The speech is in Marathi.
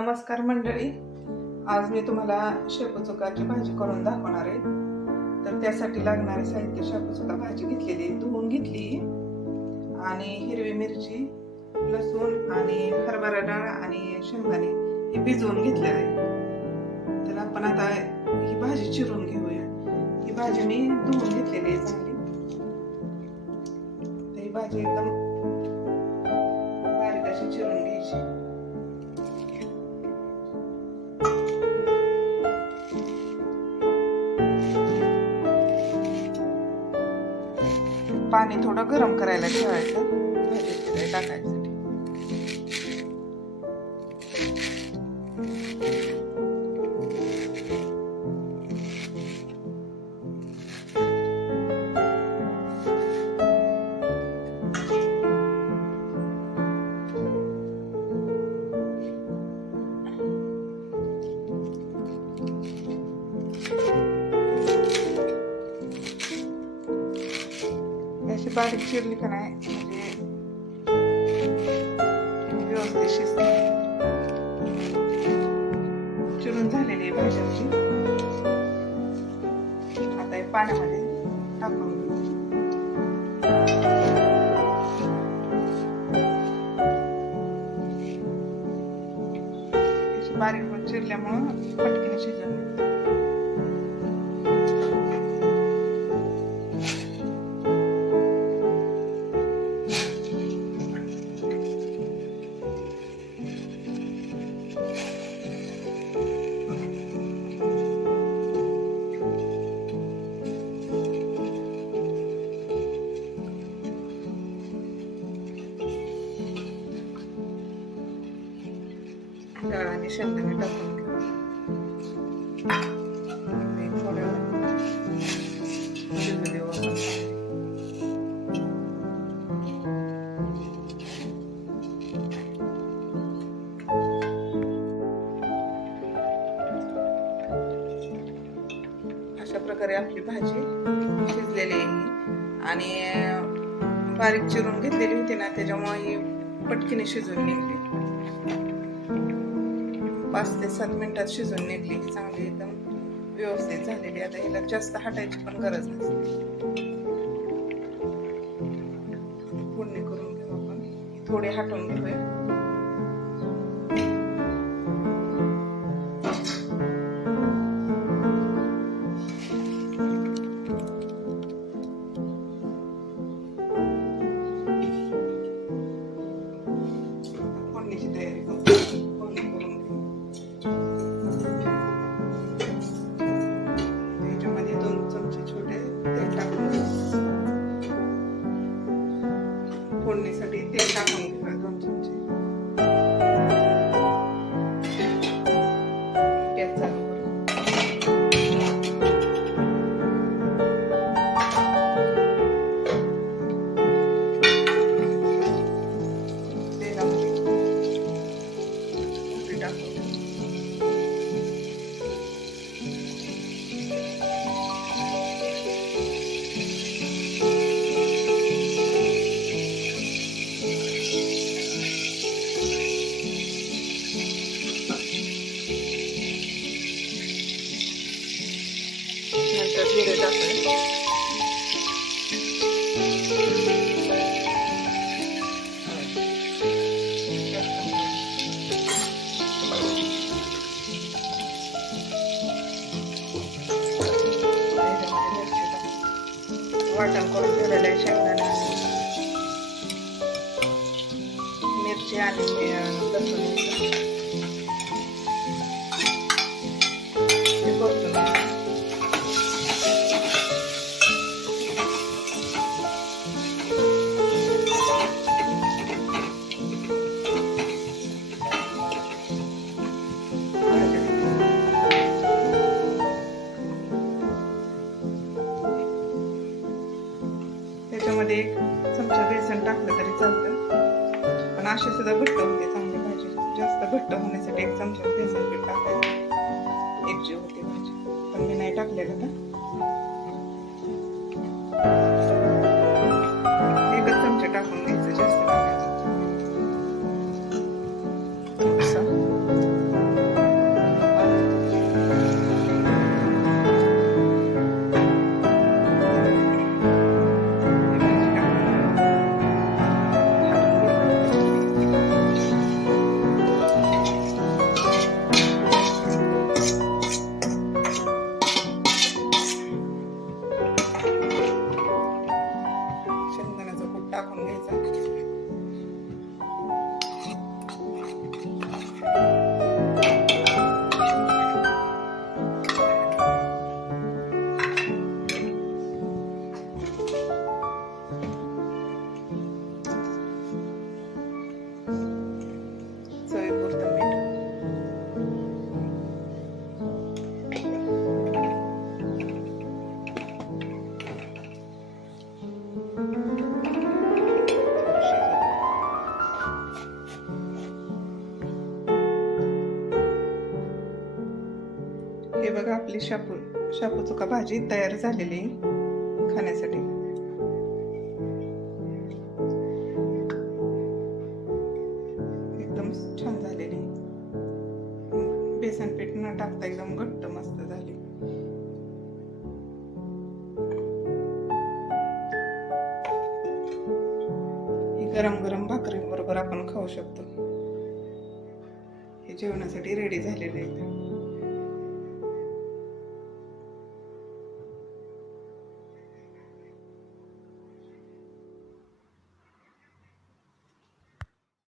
नमस्कार मंडळी, आज मी तुम्हाला शेपू चुकाची भाजी करून दाखवणार आहे. तर त्यासाठी लागणारे साहित्य: शेपू चुका भाजी घेतलेली, धुवून घेतली, आणि हिरवी मिरची, लसूण आणि हरभरा डाळ आणि शेंगदाणे हे भिजवून घेतले आहे. तर आपण आता ही भाजी चिरून घेऊया. ही भाजी मी धुवून घेतलेली आहे चांगली. तर ही भाजी एकदम बारीक अशी चिरून घ्यायची. पाणी थोडं गरम करायला ठेवायचं भाजीत टाकायसाठी. अशी बारीक चिरली का नाही म्हणजे व्यवस्थित शिजते. चिरून झालेली आहे भाजी आमची. आता हे पाण्यामध्ये टाकून बारीक चिरल्यामुळं पटकन शिजून डाळ आणि शेंगदाणे टाकून थोड्या अशा प्रकारे आपली भाजी शिजलेली आहे. आणि बारीक चिरून घेतलेली होती ना, त्याच्यामुळे ही पटकीने शिजून निघली. 5 ते 7 मिनिटात शिजून निघली. चांगली एकदम व्यवस्थित झालेली. आता हिला जास्त हटायची पण गरज नसते. फोडणी करून घेऊ आपण. थोडी हटवून घेऊया. फोडणीची तयारी करू. फोडणीसाठी तेल टाकून घेऊया 2 चमचे. गॅस चालू करू. तेलामध्ये मोहरी टाकून जिरे टाकायचे. वाटण करून ठेवलेलं आहे शेंगदाणे, मिरची आणि लसूण त्याच्यामध्ये 1 चमचा बेसन टाकलं तरी चालतं, पण अशी सुद्धा घट्ट होते चांगली भाजी. जास्त घट्ट होण्यासाठी 1 चमचा बेसन पीठ टाकायचं, एकजीव होते भाजी. पण मी नाही टाकलेलं ना. 1 चमचा टाकून द्यायचं, जास्त टाकायचं. हे बघा आपली शापू चुका भाजी तयार झालेली आहे खाण्यासाठी. एकदम छान झालेली. बेसन पीठ न टाकता एकदम घट्ट मस्त झाली. ही गरम गरम भाकरी बरोबर आपण खाऊ शकतो. हे जेवणासाठी रेडी झालेले आहे.